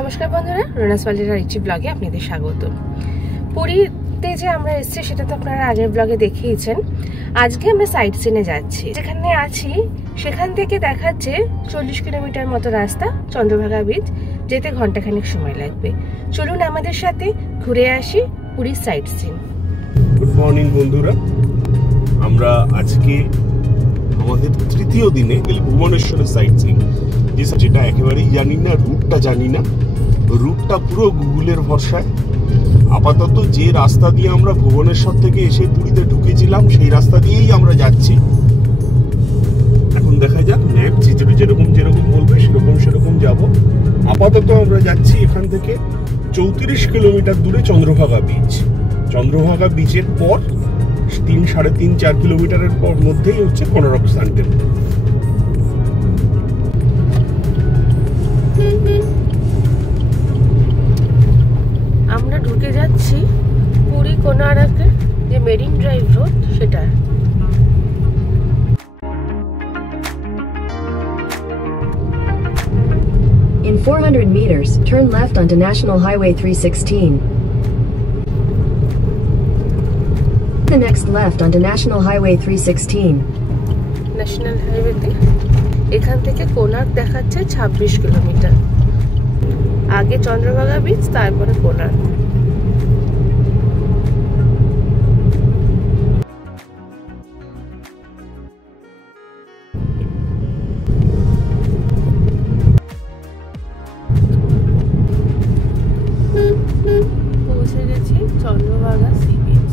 নমস্কার বন্ধুরা, রোনাস ওয়ার্ল্ডের আরেকটি ব্লগে আপনাদের স্বাগত। পুরীতে যে আমরা এসেছি সেটা তো আপনারা আগের ব্লগে দেখেইছেন। আজকে আমরা সাইট সিনে যাচ্ছি। যেখানে আছি সেখান থেকে দেখাচ্ছে 40 কিলোমিটার মতো রাস্তা চন্দ্রভাগা বিচ, যেতে ঘন্টাখানেক সময় লাগবে। চলুন আমাদের সাথে ঘুরে আসি পুরীর সাইট সিন। গুড মর্নিং বন্ধুরা, আমরা আজকে আমাদের তৃতীয় দিনে ভুবনেশ্বরের সাইট সিন, যেটা একেবারেই জানি না, রুটটা পুরো গুগলের ভরসায়। আপাতত যে রাস্তা দিয়ে আমরা ভুবনেশ্বর থেকে এসে পুরীতে ঢুকেছিলাম সেই রাস্তা দিয়েই আমরা যাচ্ছি। এখন দেখা যাক, ম্যাপ যেরকম বলবে সেরকম যাব। আপাতত আমরা যাচ্ছি এখান থেকে 34 কিলোমিটার দূরে চন্দ্রভাগা বিচ। চন্দ্রভাগা বিচের পর 3-4.5 কিলোমিটারের পর মধ্যেই হচ্ছে কোনারক সান টেম্পল। আমরা ঢুকে যাচ্ছি পুরী কোনারকের যে মেরিন ড্রাইভ রোড সেটা। In 400 meters, turn left onto National Highway 316. The next left onto National Highway 316. National হাইওয়েতে এখান থেকে কোনার্ক দেখাচ্ছে 26 কিলোমিটার। আগে চন্দ্রভাগা বিচ, তারপরে কোনার্ক। পৌঁছে গেছি চন্দ্রভাগা সি বিচ,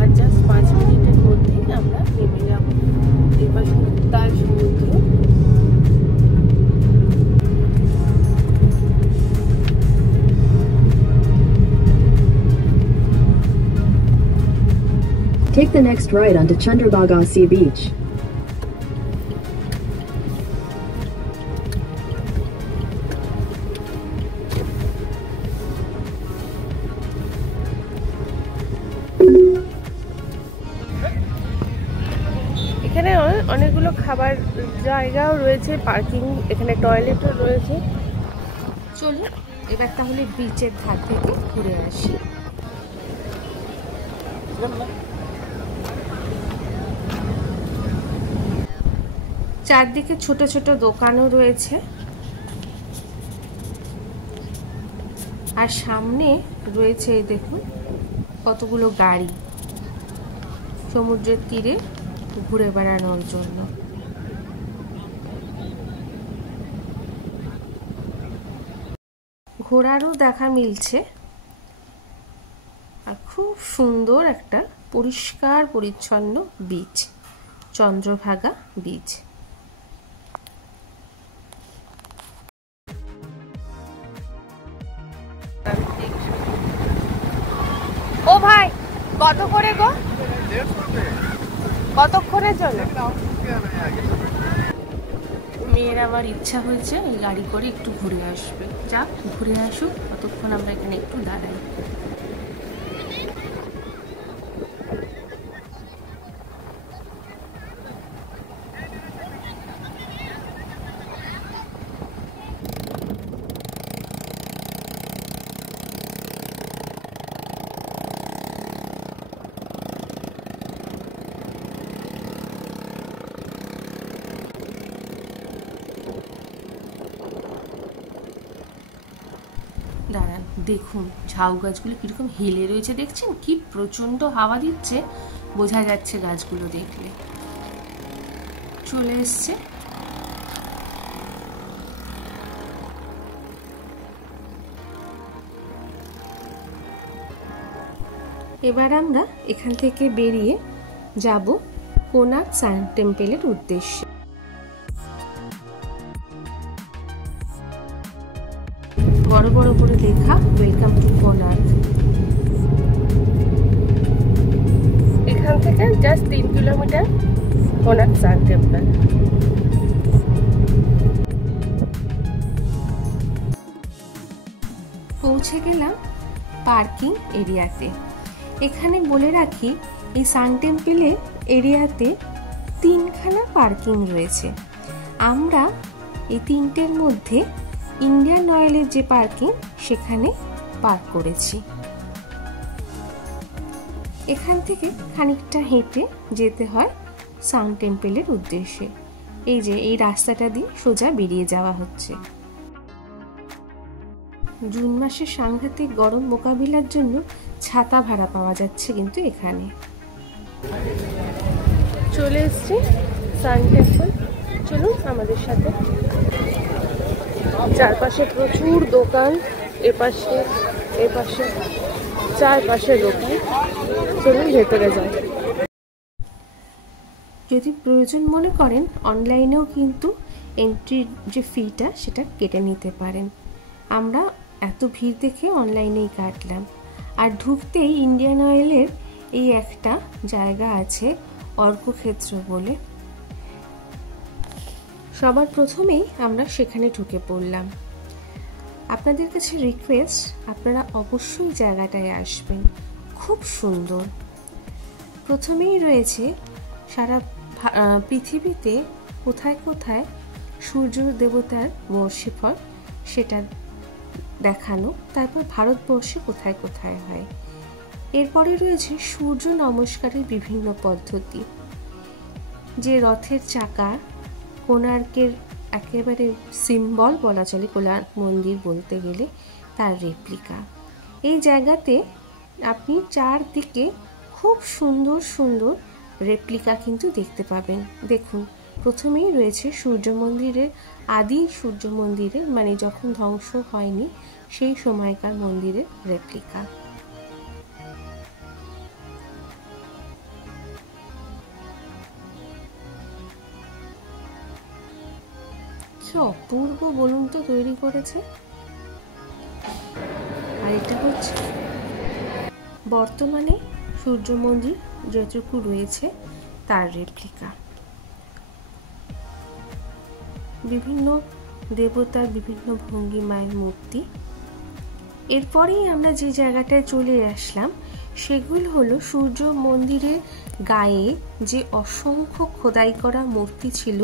আর জাস্ট 5 মিনিটের মধ্যেই আমরা নেমে যাব। এবার তার সমুদ্র। Take the next right onto Chandrabhaga Sea Beach. এখানে অনেকগুলো খাবার জায়গাও রয়েছে, পার্কিং, এখানে টয়লেটও রয়েছে। চলুন এবার তাহলে বিচের ধার থেকে ঘুরে আসি। চারদিকে ছোট ছোট দোকানও রয়েছে, আর সামনে রয়েছে দেখুন কতগুলো গাড়ি সমুদ্রের তীরে ঘুরে বেড়ানোর জন্য। ঘোড়ারও দেখা মিলছে, আর খুব সুন্দর একটা পরিষ্কার পরিচ্ছন্ন বিচ, চন্দ্রভাগা বিচ। ও ভাই, কত করে গো? কতক্ষণের জন্য? মেয়ের আমার ইচ্ছা হয়েছে এই গাড়ি করে একটু ঘুরে আসবে। যাক, ঘুরে আসুক, ততক্ষণ আমরা এখানে একটু দাঁড়াই। দাঁড়ান, দেখুন ঝাউ গাছগুলো কিরকম হেলে রয়েছে, দেখছেন কি প্রচন্ড হাওয়া দিচ্ছে, বোঝা যাচ্ছে গাছগুলো দেখলে। চলে এসছে। এবার আমরা এখান থেকে বেরিয়ে যাব কোনার্ক সান টেম্পলের উদ্দেশ্যে। বড় বড় করে লেখা ওয়েলকাম টু কোনার্ক। এখান থেকে জাস্ট 3 কিলোমিটার কোনার্ক সান টেম্পল। পৌঁছে গেলাম পার্কিং এরিয়াতে। এখানে বলে রাখি, এই সান টেম্পলের এরিয়াতে 3খানা পার্কিং রয়েছে। আমরা এই 3টের মধ্যে ইন্ডিয়ান অয়েলের যে পার্কিং সেখানে পার্ক করেছি। এখান থেকে খানিকটা হেঁটে যেতে হয় সান টেম্পলের উদ্দেশ্যে। এই যে এই রাস্তাটা দিয়ে সোজা বেরিয়ে যাওয়া হচ্ছে। জুন মাসে সাংঘাতিক গরম মোকাবিলার জন্য ছাতা ভাড়া পাওয়া যাচ্ছে কিন্তু এখানে। চলে এসছি সান টেম্পল, চলুন আমাদের সাথে। চারপাশে প্রচুর দোকান, এপাশে চারপাশে দোকান। চলুন ভেতরে যাই। যদি প্রয়োজন মনে করেন অনলাইনেও কিন্তু এন্ট্রির যে ফিটা সেটা কেটে নিতে পারেন। আমরা এত ভিড় দেখে অনলাইনেই কাটলাম। আর ঢুকতেই ইন্ডিয়ান অয়েলের এই একটা জায়গা আছে অর্কক্ষেত্র বলে, সবার প্রথমেই আমরা সেখানে ঢুকে পড়লাম। আপনাদের কাছে রিকোয়েস্ট, আপনারা অবশ্যই জায়গাটায় আসবেন, খুব সুন্দর। প্রথমেই রয়েছে সারা পৃথিবীতে কোথায় কোথায় সূর্য দেবতার ওয়ার্শিপ হয় সেটা দেখানো, তারপর ভারতবর্ষে কোথায় কোথায় হয়। এরপরে রয়েছে সূর্য নমস্কারের বিভিন্ন পদ্ধতি, যে রথের চাকা কোণার্কের একেবারে সিম্বল বলা চলে, কোণার্ক মন্দির বলতে গেলে তার রেপ্লিকা। এই জায়গাতে আপনি চারদিকে খুব সুন্দর সুন্দর রেপ্লিকা কিন্তু দেখতে পাবেন। দেখুন, প্রথমেই রয়েছে সূর্য মন্দিরের, আদি সূর্য মন্দিরের, মানে যখন ধ্বংস হয়নি সেই সময়কার মন্দিরের রেপ্লিকা। কি অপূর্ব বলুন তো তৈরি করেছে। আর এটা হচ্ছে বর্তমানে সূর্য মন্দির যতটুকু রয়েছে তার রেপ্লিকা। বিভিন্ন দেবতার বিভিন্ন ভঙ্গিমায় মূর্তি। এরপরেই আমরা যে জায়গাটায় চলে আসলাম সেগুলো হলো সূর্য মন্দিরের গায়ে যে অসংখ্য খোদাই করা মূর্তি ছিল,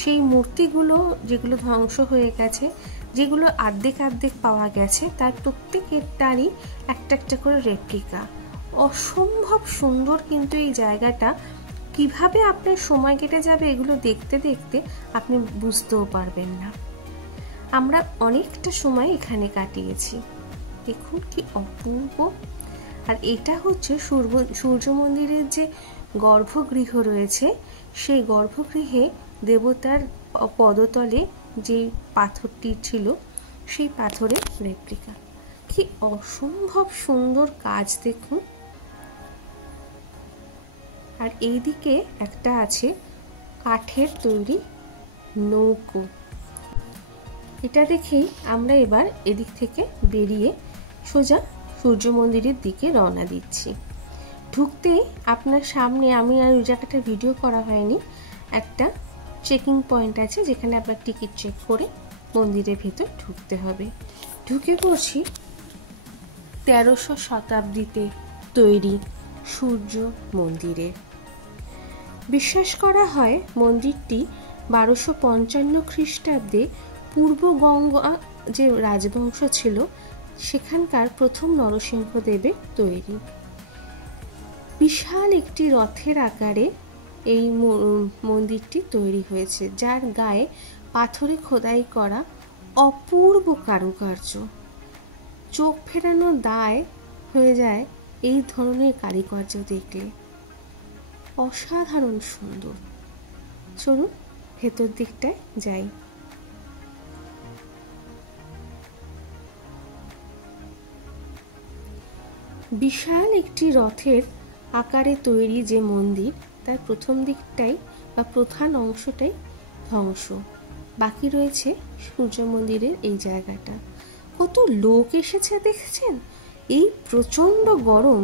সেই মূর্তিগুলো যেগুলো ধ্বংস হয়ে গেছে, যেগুলো আর্ধেক পাওয়া গেছে, তার প্রত্যেকটারই একটা একটা করে রেপ্লিকা। অসম্ভব সুন্দর কিন্তু এই জায়গাটা। কিভাবে আপনার সময় কেটে যাবে এগুলো দেখতে দেখতে আপনি বুঝতেও পারবেন না। আমরা অনেকটা সময় এখানে কাটিয়েছি। দেখুন কি অপূর্ব। আর এটা হচ্ছে সূর্য মন্দিরের যে গর্ভগৃহ রয়েছে, সেই গর্ভগৃহে দেবতার পদতলে যে পাথরটি ছিল সেই পাথরের রেপ্লিকা। কি অসম্ভব সুন্দর কাজ দেখুন। আর এইদিকে একটা আছে কাঠের তৈরি নৌকো। এটা দেখেই আমরা এবার এদিক থেকে বেরিয়ে সোজা সূর্য মন্দিরের দিকে রওনা দিচ্ছি। ঢুকতেই আপনার সামনে, আমি আর ওই জায়গাটা ভিডিও করা হয়নি, একটা চেকিং পয়েন্ট আছে যেখানে আপনার টিকিট চেক করে মন্দিরের ভেতর ঢুকতে হবে। ঢুকে পড়ছি 1300 শতাব্দীতে তৈরি সূর্য মন্দিরে। বিশ্বাস করা হয় মন্দিরটি 1255 খ্রিস্টাব্দে পূর্ব গঙ্গা যে রাজবংশ ছিল সেখানকার প্রথম নরসিংহদেবের তৈরি। বিশাল একটি রথের আকারে এই মন্দিরটি তৈরি হয়েছে, যার গায়ে পাথরে খোদাই করা অপূর্ব কারুকার্য। চোখ ফেরানো দায় হয়ে যায় এই ধরনের কারুকার্য দেখলে। অসাধারণ সুন্দর। চলুন ভেতর দিকটায় যাই। বিশাল একটি রথের আকারে তৈরি যে মন্দির, তার প্রথম দিকটাই বা প্রধান অংশটাই ধ্বংস, বাকি রয়েছে সূর্য মন্দিরের এই জায়গাটা। কত লোক এসেছে দেখছেন। এই প্রচণ্ড গরম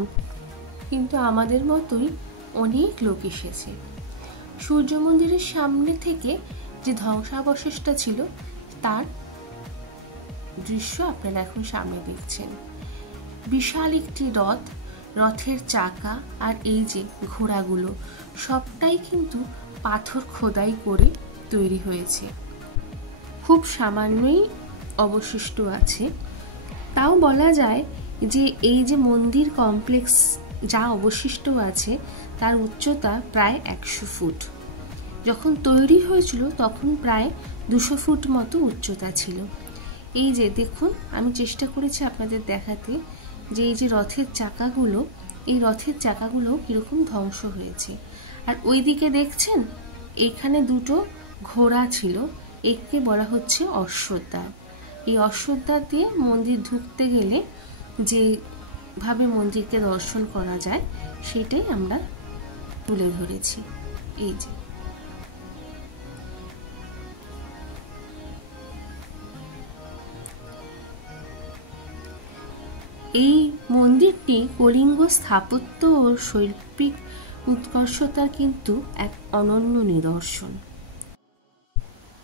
কিন্তু আমাদের মতোই অনেক লোক এসেছে। সূর্য মন্দিরের সামনে থেকে যে ধ্বংসাবশেষটা ছিল তার দৃশ্য আপনারা এখন সামনে দেখছেন। বিশাল একটি রথ, রথের চাকা আর এই যে ঘোড়াগুলো সবটাই কিন্তু পাথর খোদাই করে তৈরি হয়েছে। খুব সামান্যই অবশিষ্ট আছে। তাও বলা যায় যে এই যে মন্দির কমপ্লেক্স যা অবশিষ্ট আছে তার উচ্চতা প্রায় 100 ফুট। যখন তৈরি হয়েছিল তখন প্রায় 200 ফুট মতো উচ্চতা ছিল। এই যে দেখুন, আমি চেষ্টা করেছি আপনাদের দেখাতে যে এই যে রথের চাকাগুলো, এই রথের চাকাগুলো কিরকম ধ্বংস হয়েছে। আর ওইদিকে দেখছেন এখানে দুটো ঘোড়া ছিল, একে বলা হচ্ছে অশ্বদ্বার। এই অশ্বদ্বার দিয়ে মন্দির ঢুকতে গেলে যেভাবে মন্দিরকে দর্শন করা যায় সেটাই আমরা তুলে ধরেছি। এই যে এই মন্দিরটি কলিঙ্গ স্থাপত্য ও শৈল্পিক উৎকর্ষতার কিন্তু এক অনন্য নিদর্শন।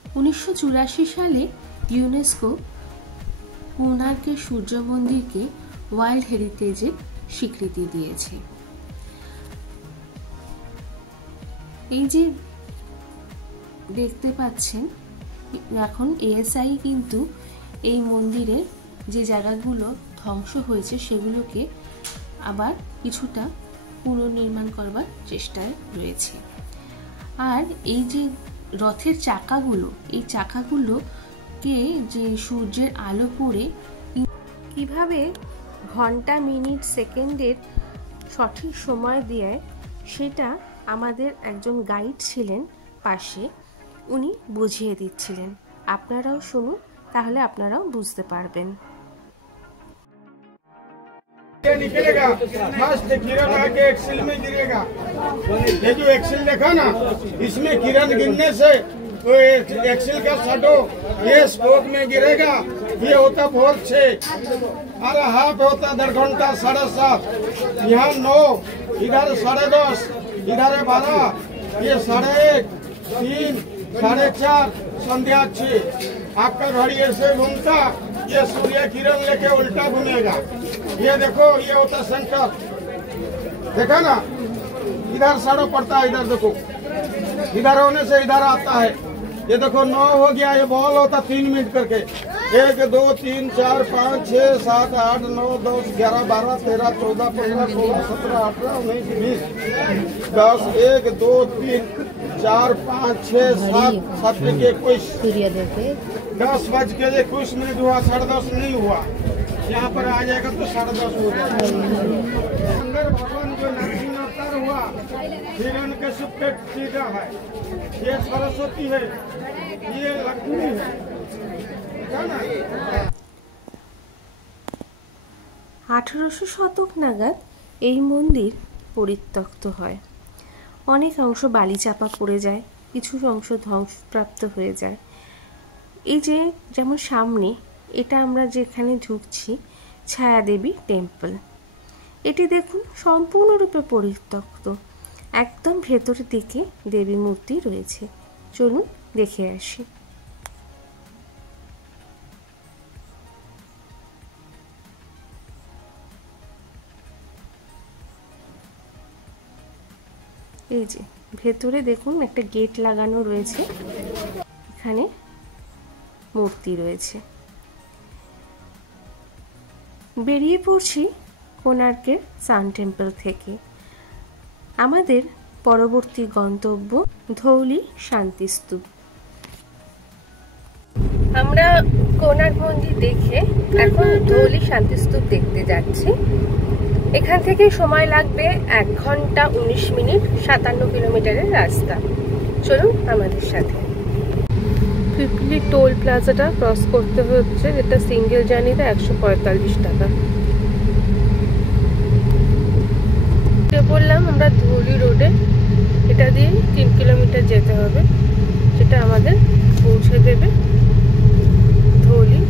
1984 সালে ইউনেস্কো কোণার্কের সূর্য মন্দিরকে ওয়ার্ল্ড হেরিটেজের স্বীকৃতি দিয়েছে। এই যে দেখতে পাচ্ছেন এখন এএসআই কিন্তু এই মন্দিরের যে জায়গাগুলো ধ্বংস হয়েছে সেগুলোকে আবার কিছুটা পুনর্নির্মাণ করবার চেষ্টায় রয়েছে। আর এই যে রথের চাকাগুলো, এই চাকাগুলোকে যে সূর্যের আলো পড়ে কিভাবে ঘন্টা, মিনিট, সেকেন্ডের সঠিক সময় দিয়ে সেটা আমাদের একজন গাইড ছিলেন পাশে, উনি বুঝিয়ে দিচ্ছিলেন। আপনারাও শুনুন, তাহলে আপনারাও बुझते पारबेन। निकलेगा मस्त किरण आके एक्सिल में गिरेगा। ये जो एक्सिल देखा ना, इसमें किरण गिरने से तो एक्सिल का शैडो ये स्पोक में गिरेगा। ये होता भोर 6 और हाफ होता 1.5 घंटा 7:30, यहाँ 9, इधर 10:30, इधर 12, ये 1:30, 3, 4:30, संध्या 6। आपका घड़ी ऐसे घूमता, ये सूर्य किरण लेके उल्टा घूमेगा। ये देखो, ये होता सेंटर, देखा ना, इधर शैडो पड़ता है, इधर देखो, इधर होने से इधर आता है। ये देखो 9 हो गया, ये बॉल होता 3 मिनट करके, 1, 2, 3, 4, 5, 6, 7, 8, 9, 10, 11, 12, 13, 14, 15, 16, 17, 18, 19, 20, 10, 1, 2, 3, 4, 5, 6, 7, 7 के 21, 10:21 हुआ, 10:30 नहीं हुआ। यहाँ पर आ जाएगा तो 10:30 हो जाएगा। अंदर भगवान जो नरसिंह अवतार हुआ, हिरण के सुख पे टीका है, ये सरस्वती है, ये लक्ष्मी है, है ना। 1800 শতক নাগাদ এই মন্দির পরিত্যক্ত হয়। অনেক অংশ বালি চাপা পড়ে যায়, কিছু অংশ ধ্বংসপ্রাপ্ত হয়ে যায়। এই যে যেমন সামনে এটা আমরা যেখানে ঢুকছি, ছায়াদেবী টেম্পল, এটি দেখুন সম্পূর্ণরূপে পরিত্যক্ত। একদম ভেতরের দিকে দেবী মূর্তি রয়েছে। চলুন দেখে আসি। এই যে ভেতরে দেখুন একটা গেট লাগানো রয়েছে, এখানে মূর্তি রয়েছে। বেরিয়ে পড়ছি কোণার্কের সান টেম্পল থেকে। আমাদের পরবর্তী গন্তব্য ধৌলি শান্তিস্তূপ। আমরা কোণার্ক মন্দির দেখে এখন ধৌলি শান্তিস্তূপ দেখতে যাচ্ছি। এখান থেকে সময় লাগবে 1 ঘন্টা 19 মিনিট, 57 কিলোমিটারের রাস্তা। চলুন আমাদের সাথে। পিপলি টোল প্লাজাটা ক্রস করতে হচ্ছে, যেটা সিঙ্গেল জার্নিতে 145 টাকা। বললাম আমরা ধৌলি রোডে, এটা দিয়ে 3 কিলোমিটার যেতে হবে, যেটা আমাদের পৌঁছে দেবে ধৌলি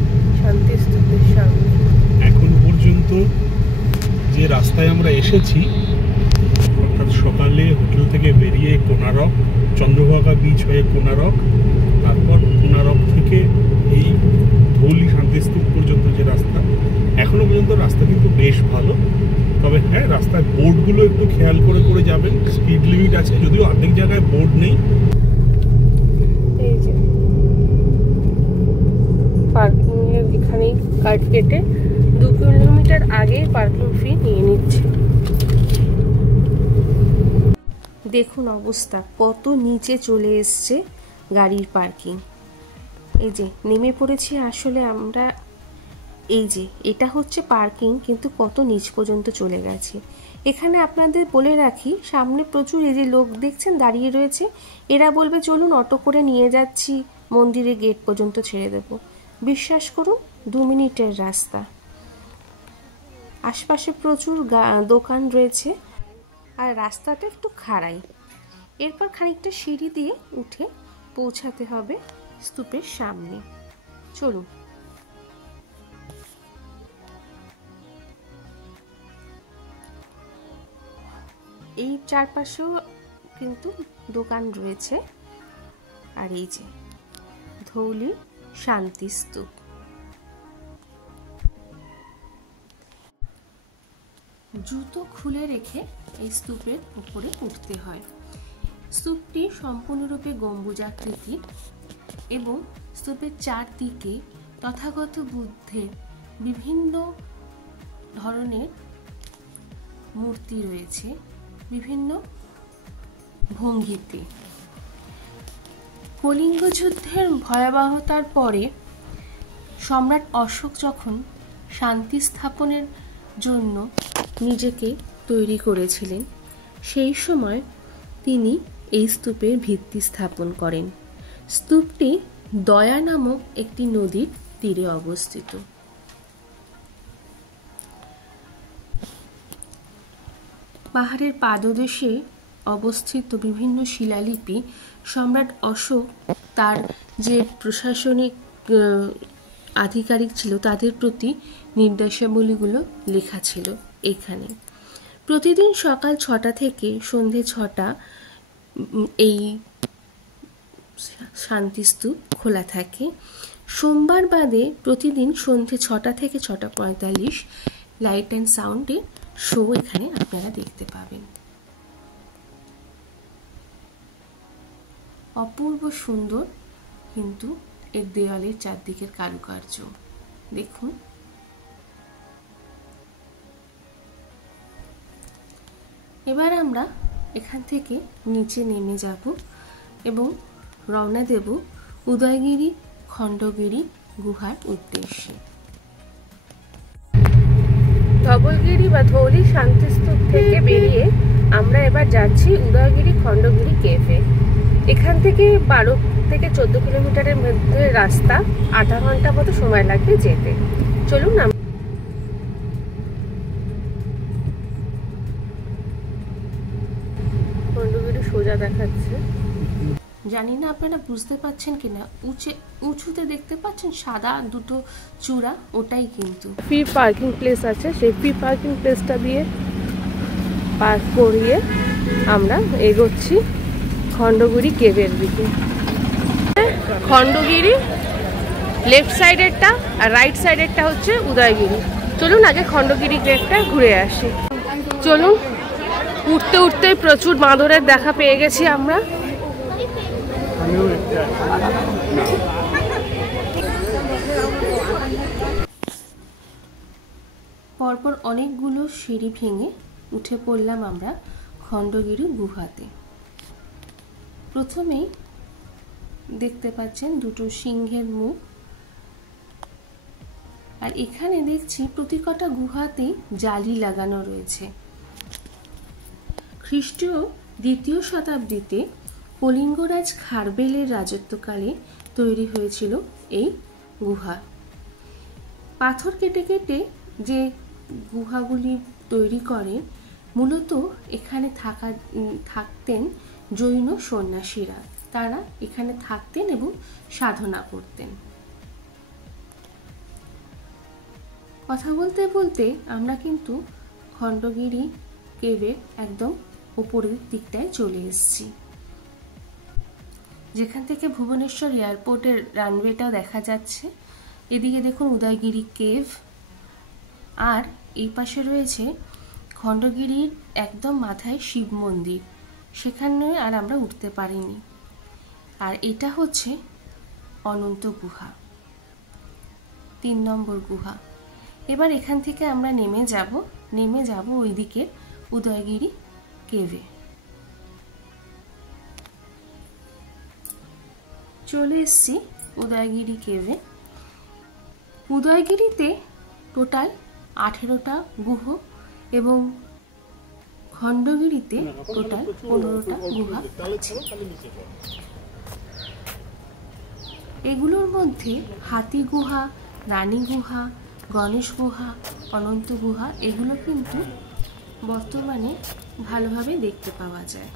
শান্তিস্তূপের সামনে। এখন পর্যন্ত যে রাস্তায় আমরা এসেছি, অর্থাৎ সকালে হোটেল থেকে বেরিয়ে কোণারক, চন্দ্রভাগা বিচ হয়ে কোণারক, তারপর কোণারক থেকে এই ধৌলি শান্তিস্তূপ পর্যন্ত যে রাস্তা, এখনো পর্যন্ত রাস্তা কিন্তু বেশ ভালো। তবে হ্যাঁ, রাস্তায় বোর্ডগুলো একটু খেয়াল করে করে যাবেন। স্পিড লিমিট আছে, যদিও অর্ধেক জায়গায় বোর্ড নেই। এই যে পার্কিং এর এখানেই কার্ড কেটে 2 কিলোমিটার আগেই পার্কিং ফি নিয়ে নিচ্ছে। দেখুন অবস্থা, কত নিচে চলে এসছে গাড়ির পার্কিং। এই যে নেমে পড়েছি আসলে আমরা, এই যে এটা হচ্ছে পার্কিং, কিন্তু কত নিচ পর্যন্ত চলে গেছে। এখানে আপনাদের বলে রাখি, সামনে প্রচুর এই যে লোক দেখছেন দাঁড়িয়ে রয়েছে, এরা বলবে চলুন অটো করে নিয়ে যাচ্ছি, মন্দিরের গেট পর্যন্ত ছেড়ে দেব। বিশ্বাস করুন 2 মিনিটের রাস্তা। আশপাশে প্রচুর দোকান রয়েছে আর রাস্তাটা একটু খাড়াই। এরপর খানিকটা সিঁড়ি দিয়ে উঠে পৌঁছাতে হবে স্তূপের সামনে। চলুন। এই চারপাশেও কিন্তু দোকান রয়েছে। আর এই যে ধৌলি শান্তি স্তূপ। জুতো খুলে রেখে এই স্তূপের উপরে উঠতে হয়। স্তূপটি সম্পূর্ণরূপে গম্বুজাকৃতি এবং স্তূপের চারদিকে তথাগত বুদ্ধের বিভিন্ন ধরনের মূর্তি রয়েছে বিভিন্ন ভঙ্গিতে। কলিঙ্গ যুদ্ধের ভয়াবহতার পরে সম্রাট অশোক যখন শান্তি স্থাপনের জন্য নিজেকে তৈরি করেছিলেন, সেই সময় তিনি এই স্তূপের ভিত্তি স্থাপন করেন। স্তূপটি দয়া নামক একটি নদীর তীরে অবস্থিত। পাহাড়ের পাদদেশে অবস্থিত বিভিন্ন শিলালিপি সম্রাট অশোক তার যে প্রশাসনিক আধিকারিক ছিল তাদের প্রতি নির্দেশাবলীগুলো লেখা ছিল এখানে। প্রতিদিন সকাল 6টা থেকে সন্ধে 6টা এই শান্তিস্তূপ খোলা থাকে। সোমবার বাদে প্রতিদিন সন্ধে 6টা থেকে 6:45 লাইট অ্যান্ড সাউন্ডে শো এখানে আপনারা দেখতে পাবেন। অপূর্ব সুন্দর কিন্তু এর দেওয়ালের চারদিকের কারুকার্য দেখুন। এবার আমরা এখান থেকে নিচে নেমে যাব এবং রওনা দেব উদয়গিরি খণ্ডগিরি গুহার উদ্দেশ্যে। ধবলগিরি বা ধৌলি শান্তিস্তূপ থেকে বেরিয়ে আমরা এবার যাচ্ছি উদয়গিরি খণ্ডগিরি কেভে। এখান থেকে 12 থেকে 14 কিলোমিটারের মধ্যে রাস্তা, আধা ঘন্টা মতো সময় লাগবে যেতে। চলুন। খণ্ডগিরি সোজা দেখাচ্ছে, জানি না আপনারা বুঝতে পাচ্ছেন কিনা। উঁচুতে দেখতে পাচ্ছেন সাদা দুটো চূড়া, ওটাই কিন্তু ফ্রি পার্কিং প্লেস আছে। সেই ফ্রি পার্কিং প্লেসটা দিয়ে পার্ক করিয়ে আমরা এগোচ্ছি খণ্ডগিরি কেভের দিকে। খণ্ডগিরি লেফট সাইডেরটা আর রাইট সাইডেরটা হচ্ছে উদয়গিরি। চলুন আগে খণ্ডগিরি কেভটা ঘুরে আসি। চলুন। উঠতে উঠতে প্রচুর বাঁদরের দেখা পেয়ে গেছি আমরা। পরপর অনেকগুলো সিঁড়ি ভেঙে উঠে পড়লাম আমরা খণ্ডগিরি গুহাতে। প্রথমেই দেখতে পাচ্ছেন দুটো সিংহের মুখ। আর এখানে দেখছি প্রতিকটা গুহাতেই জালি লাগানো রয়েছে। খ্রিস্টীয় 2য় শতাব্দীতে কলিঙ্গরাজ খারবেলের রাজত্বকালে তৈরি হয়েছিল এই গুহা। পাথর কেটে কেটে যে গুহাগুলি তৈরি করে, মূলত এখানে থাকতেন জৈন সন্ন্যাসীরা। তারা এখানে থাকতেন এবং সাধনা করতেন। কথা বলতে বলতে আমরা কিন্তু খণ্ডগিরি কেভের একদম উপরের দিকটায় চলে এসেছি, যেখান থেকে ভুবনেশ্বর এয়ারপোর্টের রানওয়েটা দেখা যাচ্ছে। এদিকে দেখুন উদয়গিরি কেভ, আর এই পাশে রয়েছে খণ্ডগিরির একদম মাথায় শিব মন্দির। সেখানে আর আমরা উঠতে পারিনি। আর এটা হচ্ছে অনন্ত গুহা। 3 নম্বর গুহা। এবার এখান থেকে আমরা নেমে যাব ওইদিকে উদয়গিরি কেভে। চলে এসেছি উদয়গিরি কেভে। উদয়গিরিতে টোটাল 18টা গুহ এবং খণ্ডগিরিতে টোটাল 15টা গুহা আছে। এগুলোর মধ্যে হাতি গুহা, রানী গুহা, গণেশ গুহা, অনন্ত গুহা এগুলো কিন্তু বর্তমানে ভালোভাবে দেখতে পাওয়া যায়।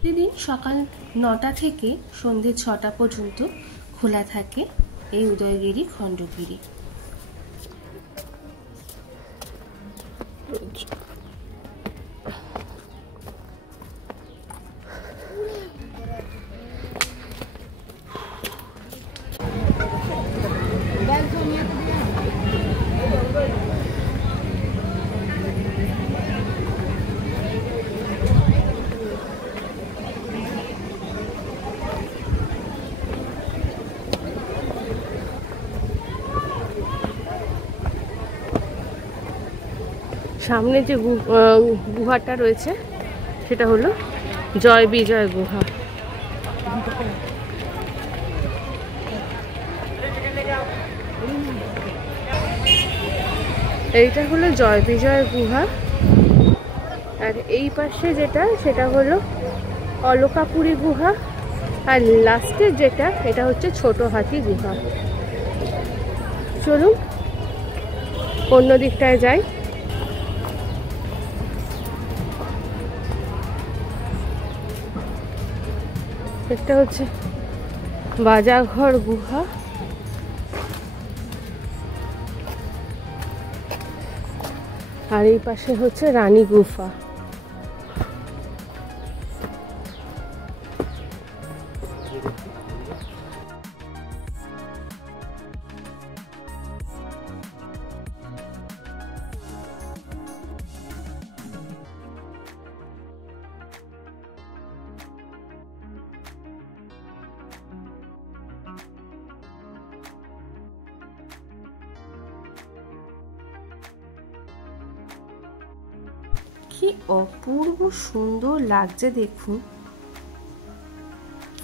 প্রতিদিন সকাল 9টা থেকে সন্ধ্যে 6টা পর্যন্ত খোলা থাকে এই উদয়গিরি খণ্ডগিরি। সামনে যে গুহাটা রয়েছে সেটা হলো জয় বিজয় গুহা। এইটা হলো জয় বিজয় গুহা, আর এই পাশে যেটা সেটা হলো অলকাপুরী গুহা, আর লাস্টের যেটা এটা হচ্ছে ছোট হাতি গুহা। চলুন অন্য দিকটায় যাই। একটা হচ্ছে বাজাঘর গুহা, আর এই পাশে হচ্ছে রানী গুফা। কি অপূর্ব সুন্দর লাগছে দেখুন,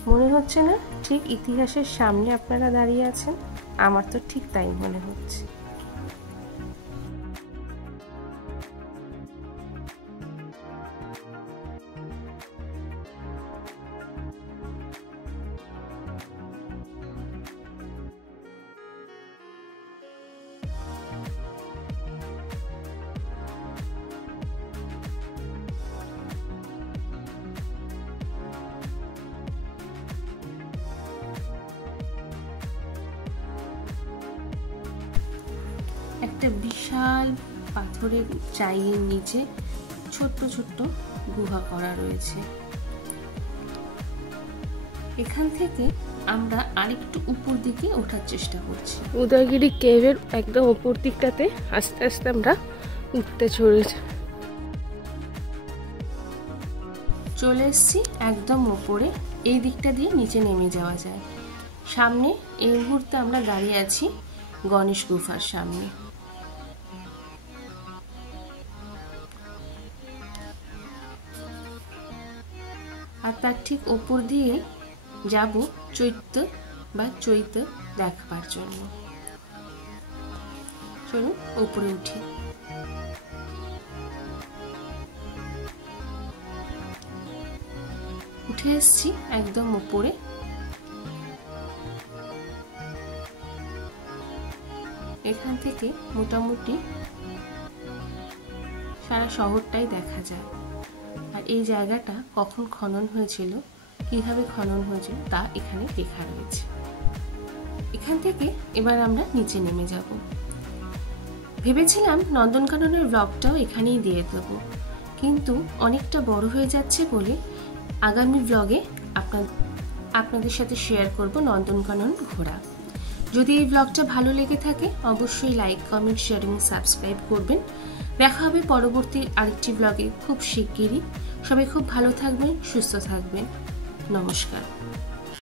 মনে হচ্ছে না ঠিক ইতিহাসের সামনে আপনারা দাঁড়িয়ে আছেন? আমার তো ঠিক তাই মনে হচ্ছে। একটা বিশাল পাথরের চাইয়ের নিচে ছোট্ট ছোট্ট গুহা করা রয়েছে। এখান থেকে আমরা আরেকটু উপর দিকে ওঠার চেষ্টা করছি। উদয়গিরি কেভের একদম উপর দিকটাতে আস্তে আস্তে আমরা উঠতে চলে এসেছি একদম উপরে। এই দিকটা দিয়ে নিচে নেমে যাওয়া যায়। সামনে এই মুহূর্তে আমরা দাঁড়িয়ে আছি গণেশ গুফার সামনে। আর তার ঠিক ওপর দিয়ে যাব চৈত্য দেখবার জন্য। চলুন উপরে উঠি। উঠে এসছি একদম উপরে। এখান থেকে মোটামুটি সারা শহরটাই দেখা যায়। আর এই জায়গাটা কখন খনন হয়েছিল, কিভাবে খনন হয়েছিল তা এখানে লেখা রয়েছে। এখান থেকে এবার আমরা নিচে নেমে যাব। ভেবেছিলাম নন্দনকাননের ব্লগটাও এখানেই দিয়ে দেব, কিন্তু অনেকটা বড় হয়ে যাচ্ছে বলে আগামী ব্লগে আপনাদের সাথে শেয়ার করব নন্দনকানন ঘোরা। যদি এই ব্লগটা ভালো লেগে থাকে অবশ্যই লাইক, কমেন্ট, শেয়ার এবং সাবস্ক্রাইব করবেন। দেখা হবে পরবর্তী আরেকটি ব্লগে খুব শিগগিরই। সবাই খুব ভালো থাকবেন, সুস্থ থাকবেন। নমস্কার।